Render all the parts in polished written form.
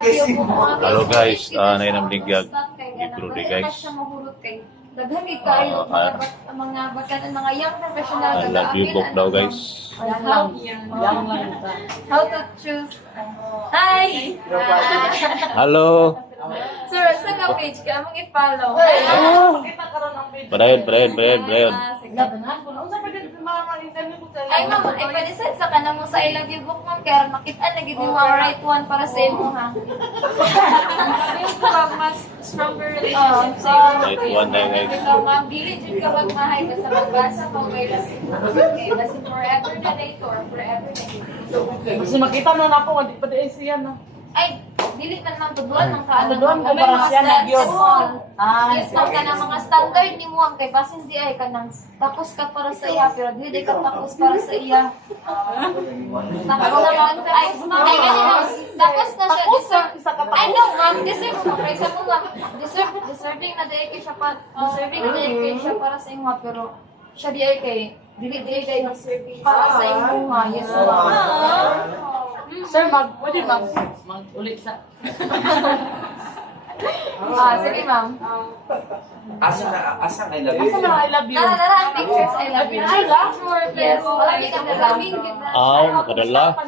Halo guys, nainam ligyag Rudy guys. Daghan gid kayo mga batan mga young professional I love you book daw guys. How to choose. Hi. Halo. Sir, sa ka page ka among i-follow. Brian. Ay ma'am, ay pwede sa kanang mo sa I love you book ma'am kaya makita na gid mo ang right one para sa imo ha. Mas stronger relationship sa imo. Right one na guys. Ikaw ma'am, dili jud ka magmahay basta magbasa mo kay okay, basta forever na date or forever na date. Kasi makita na ako, hindi pa din siya na. Ay, dili man man tuduan ng kaano. Tuduan ko para siya nagyod. Yes, ka na mga standard ni mo kay basin di ay kanang tapos ka para sa iya pero dili ka tapos para sa iya. Tapos naman ay tapos na siya deserve. I know ma'am, deserve mo for example ma'am, deserving na dai kay siya pa deserving na dai kay siya para sa imo pero siya di ay kay dili kay para sa imo nga. Yes ma'am. Sir, pwede mag-ulit sa... Sige ma'am. Asa I love you? Asa na I love you? Tara, ang pictures I love you. I love Yes, lagi ka vlogging. Makadala.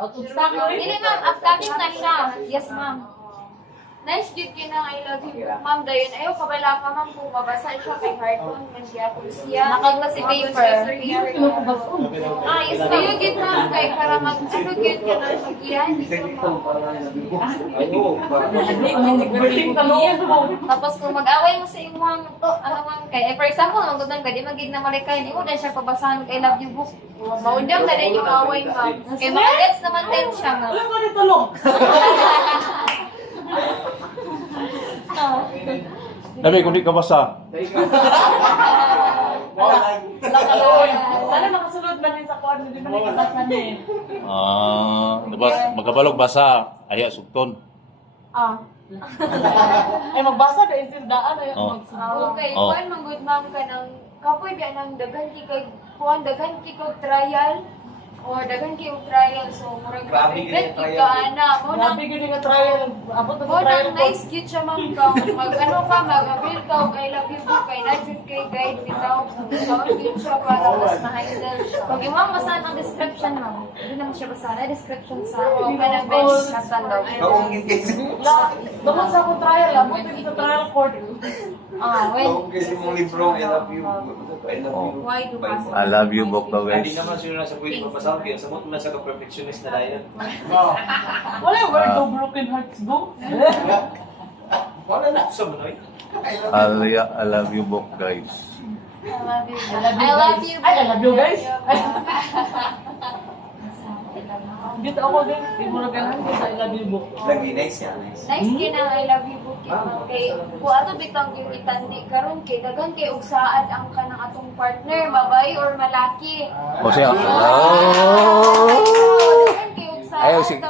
Out of stock mo Hindi ma'am, upcoming na siya. Yes ma'am. Nice dude yun ang I love you. Ma'am, dayon. Ayaw, kabala ka ma'am kung mabasa siya kay Harton. Nandiya ko siya. Nakagla si paper. Yes ma'am. Ayaw gid ma'am kay para mag ano gid ka na mag-iyan. Tapos kung mag-away mo sa imong ano man kay for example, magdudang pwede magig na malikay nimo dan siya pabasahan kay love you book. Maundang na din yung away ma'am. Kay mga naman din siya ma'am. Wala ko ni tulog. Nabi, kung di ka basa. Sana makasunod lang yun sa kuwan, hindi man ikabasa na eh. Magkabalog basa. Aya, sugton. Ay, magbasa na yung sildaan ay magsunod. Okay, kuan man good ma'am ka nang kapoy ba nang daghan ki kay kuan daghan ki kog trial or daghan ki og trial so murag regret ki ka ana mo nang Grabe yun yung trial. Abot na mo sa trial nang nice cute siya ma'am ka mag ano ka mag-avail ka og I love you book kay na jud kay guide bitaw so cute siya para mas ma-handle siya pag imong basahan ang description ma'am hindi naman siya basahan ay description sa kanang bench na standard Kaungin kayo. Doon sa akong trial, abot din sa trial court. when Kaungin kasi mong libro, I love you. I love you. why do pass I love you book daw guys. Hindi naman sino nasa pwede mapasabi. Samot mo na sa ka-perfectionist na dayan. Wala, where do broken hearts go? Wala na sa manoy. I love you book guys. I love you Ay, I love you guys. Dito ako din, timuragan ko sa I love you book. Lagi nice yan, nice. Nice kay nang I love you book kay ku ato bitang yung itandi karon kay daghan kay og saad ang kanang atong partner babae or malaki. O siya.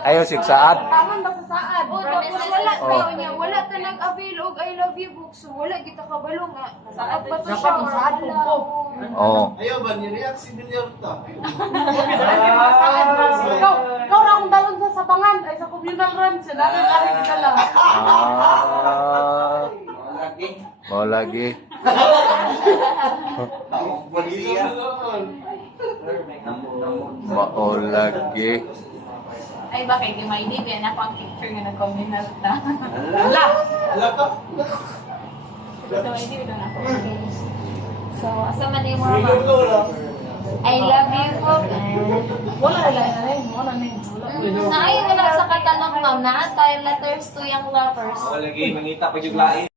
Ayaw sigsaad. Taman ba sa saad? Oh, tapos wala ta nag-avail og I love you book so wala kita kabalo nga. Saad pa to siya. Dapat saad po ko. Oo. Ayaw ba, ni-react si Bilyarta? Ikaw na akong dalon sa sabangan, ay sa communal run, siya lari kita lang. Lagi. Mau lagi. Buwan siya. Mau lagi. Ay bakit di may di na pang picture nga nag-communal na. Wala! Wala ka? So hindi ko na. So asa man yung mga Sige ko lang. I love you book. Wala na lang, wala na. Naayon na lang sa katalog ma'am na tayo letters to young lovers. Wala lagi mangita pa yung lain.